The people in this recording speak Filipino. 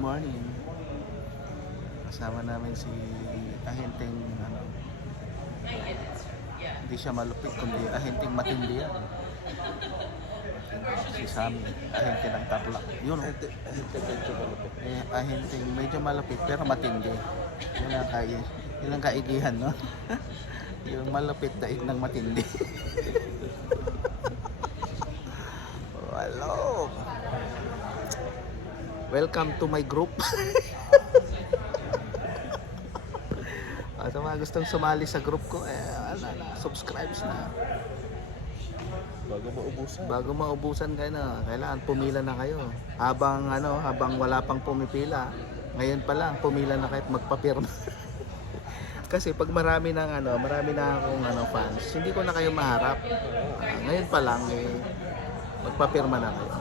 morning. Kasama namin si ahenteng hindi siya malupit kundi ahenteng matindi yan. Si Sammy, ahente ng Tarlac. Yun, ahenteng medyo malupit pero matindi. Yun ang kaigihan, no? Yung malupit daig ng matindi. Oh, hello. Welcome to my group. Sa mga gustong sumali sa group ko, subscribe na. Bago maubusan kayo na, kailangan pumila na kayo. Habang wala pang pumipila, ngayon pa lang pumila na kayo at magpapirma. Kasi pag marami na akong fans, hindi ko na kayo maharap. Ngayon pa lang magpapirma na kayo.